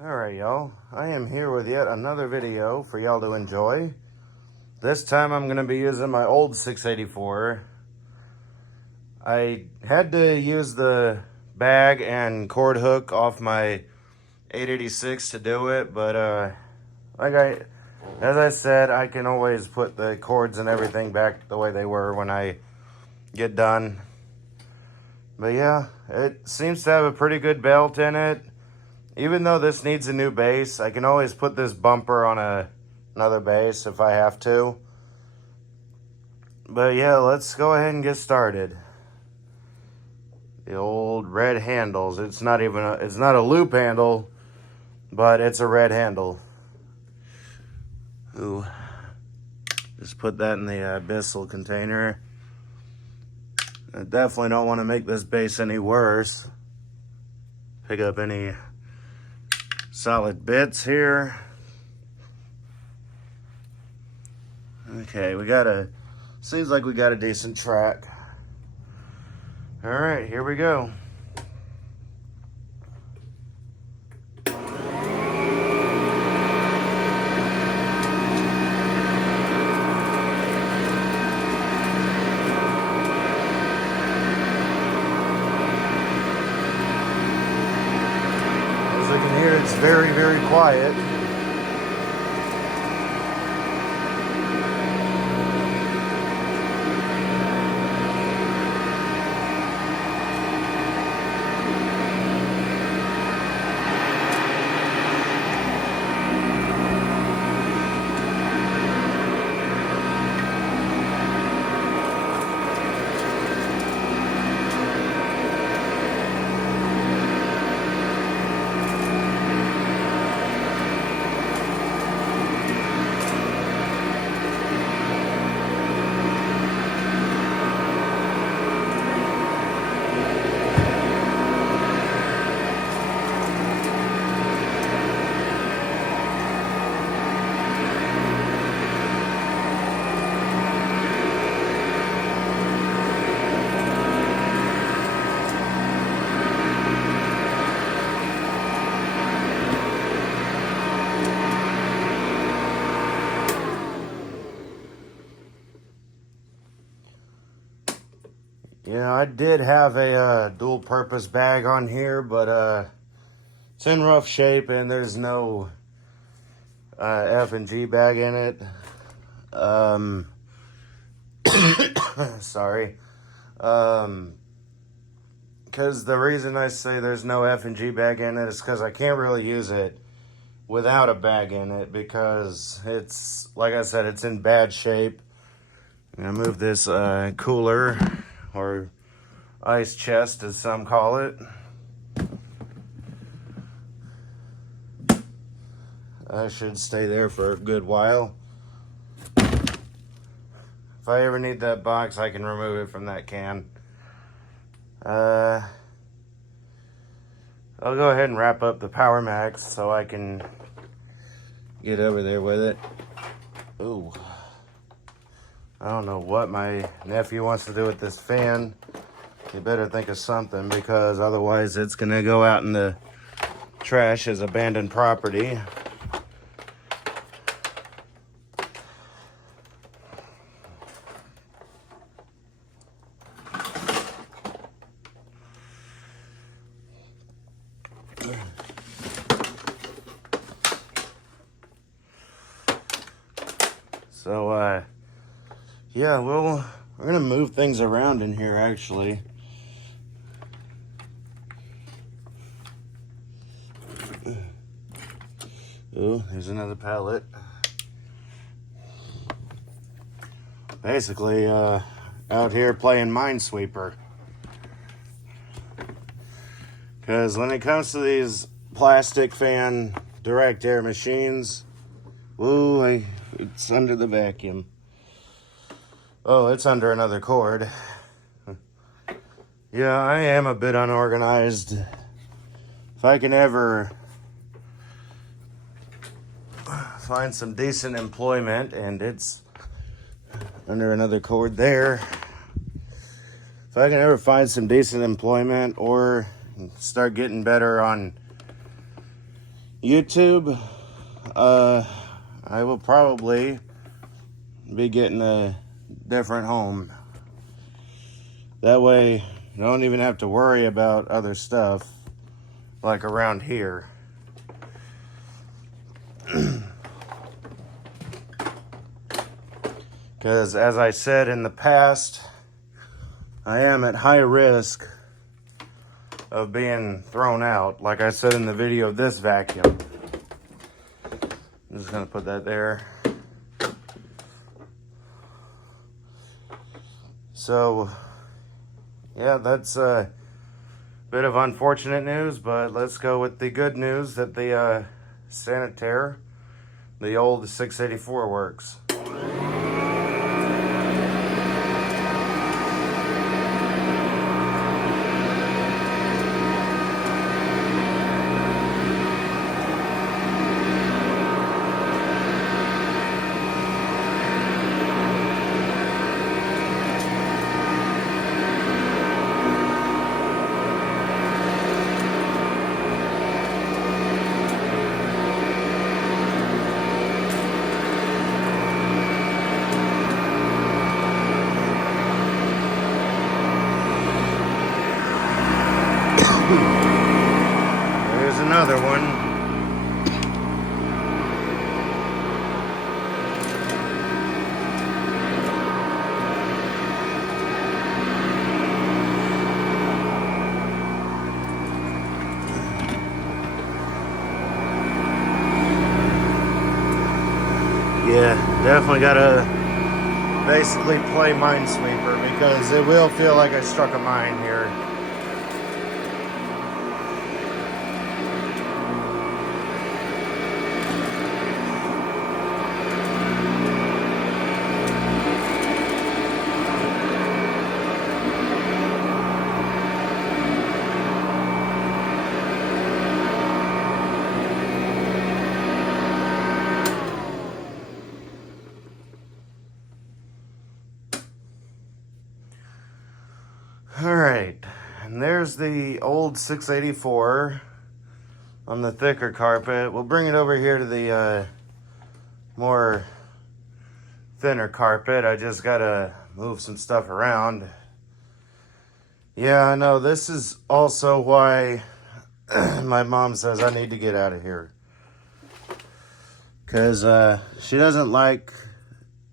Alright, y'all. I am here with yet another video for y'all to enjoy. This time I'm going to be using my old 684. I had to use the bag and cord hook off my 886 to do it, but as I said, I can always put the cords and everything back the way they were when I get done. But yeah, it seems to have a pretty good belt in it. Even though this needs a new base, I can always put this bumper on another base if I have to. But yeah, let's go ahead and get started. The old red handles. It's not a loop handle, but it's a red handle. Ooh. Just put that in the Bissell container. I definitely don't want to make this base any worse. Pick up any solid bits here. Okay, seems like we got a decent track. All right, here we go. As you can hear, it's very, very quiet. Yeah, I did have a dual purpose bag on here, but it's in rough shape and there's no F&G bag in it. Sorry. Because the reason I say there's no F&G bag in it is because I can't really use it without a bag in it, because it's, like I said, it's in bad shape. I'm going to move this cooler, or ice chest as some call it. I should stay there for a good while. If I ever need that box, I can remove it from that can. I'll go ahead and wrap up the Power Max so I can get over there with it. Ooh. I don't know what my nephew wants to do with this fan. You better think of something, because otherwise it's gonna go out in the trash as abandoned property. So, yeah, we're gonna move things around in here, actually. Oh, there's another pallet. Basically, out here playing Minesweeper. Because when it comes to these plastic fan direct air machines, woo, it's under the vacuum. Oh, it's under another cord. Yeah, I am a bit unorganized. If I can ever find some decent employment, and it's under another cord there. If I can ever find some decent employment or start getting better on YouTube, I will probably be getting a different home. That way, I don't even have to worry about other stuff like around here. Because as I said in the past, I am at high risk of being thrown out, like I said in the video of this vacuum. I'm just gonna put that there. So, yeah, that's a bit of unfortunate news, but let's go with the good news that the Sanitaire, the old 684 works. There's another one. Yeah, definitely gotta basically play Minesweeper because it will feel like I struck a mine here. Alright, and there's the old 684 on the thicker carpet. We'll bring it over here to the more thinner carpet. I just gotta move some stuff around. Yeah, I know, this is also why my mom says I need to get out of here. Because she doesn't like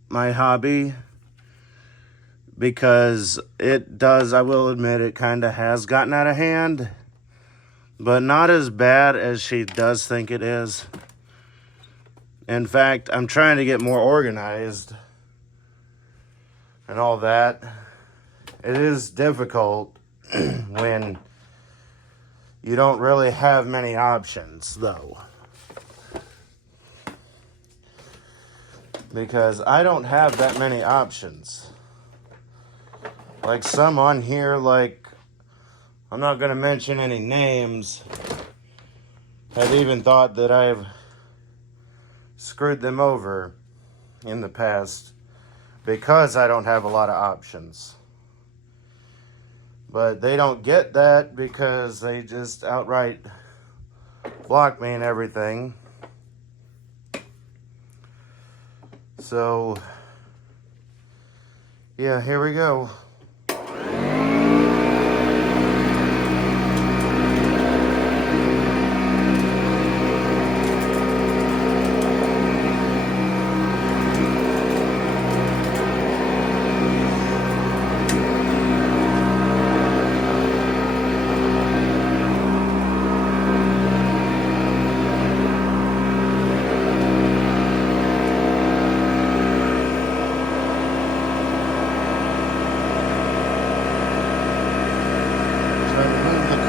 my hobby. Because it does, I will admit, it kind of has gotten out of hand. But not as bad as she does think it is. In fact, I'm trying to get more organized. And all that. It is difficult when you don't really have many options, though. Because I don't have that many options. Like some on here, like, I'm not going to mention any names, have even thought that I've screwed them over in the past because I don't have a lot of options. But they don't get that because they just outright block me and everything. So, yeah, here we go.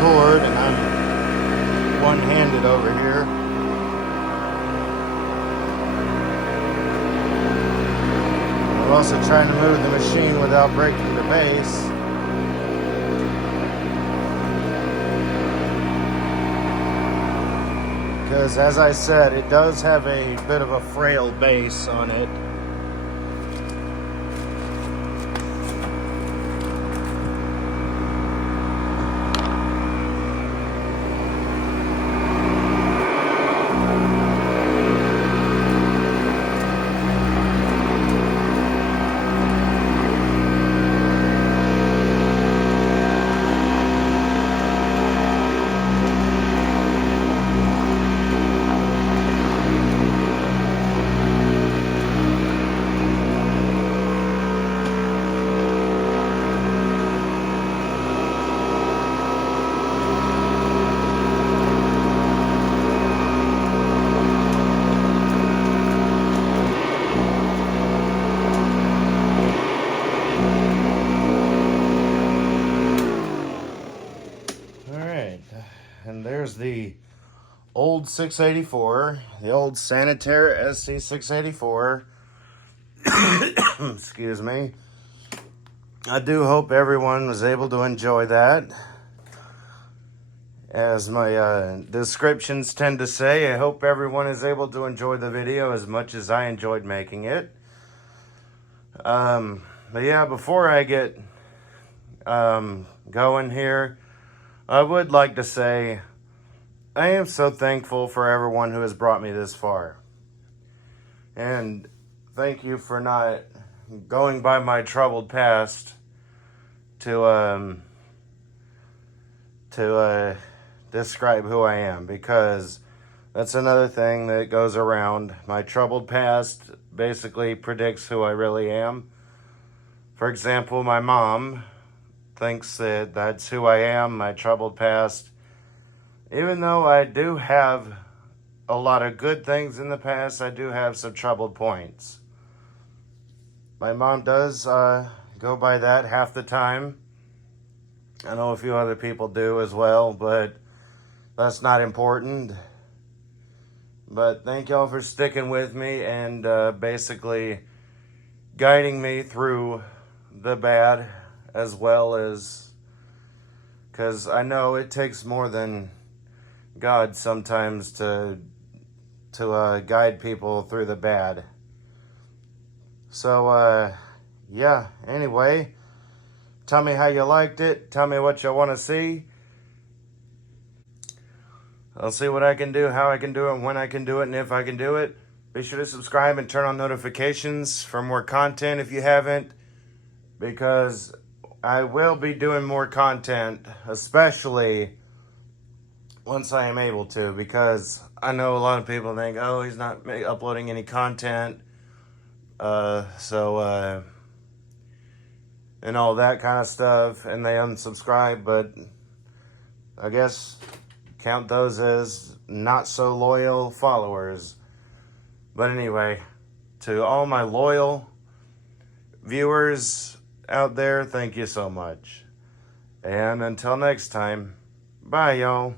Cord, and I'm one-handed over here. I'm also trying to move the machine without breaking the base. Because as I said, it does have a bit of a frail base on it. old 684, the old Sanitaire sc684. Excuse me. I do hope everyone was able to enjoy that. As my descriptions tend to say, I hope everyone is able to enjoy the video as much as I enjoyed making it. But yeah, before I get going here, I would like to say I am so thankful for everyone who has brought me this far. And thank you for not going by my troubled past to describe who I am, because that's another thing that goes around. My troubled past basically predicts who I really am. For example, my mom thinks that that's who I am, my troubled past. Even though I do have a lot of good things in the past, I do have some troubled points. My mom does go by that half the time. I know a few other people do as well, but that's not important. But thank y'all for sticking with me and basically guiding me through the bad, as well as, because I know it takes more than God sometimes to guide people through the bad. So yeah, anyway, tell me how you liked it. Tell me what you want to see. I'll see what I can do, how I can do it, when I can do it, and if I can do it. Be sure to subscribe and turn on notifications for more content if you haven't, because I will be doing more content, especially once I am able to, because I know a lot of people think, oh, he's not uploading any content, and all that kind of stuff, and they unsubscribe, but I guess count those as not so loyal followers. But anyway, to all my loyal viewers out there, thank you so much. And until next time, bye y'all.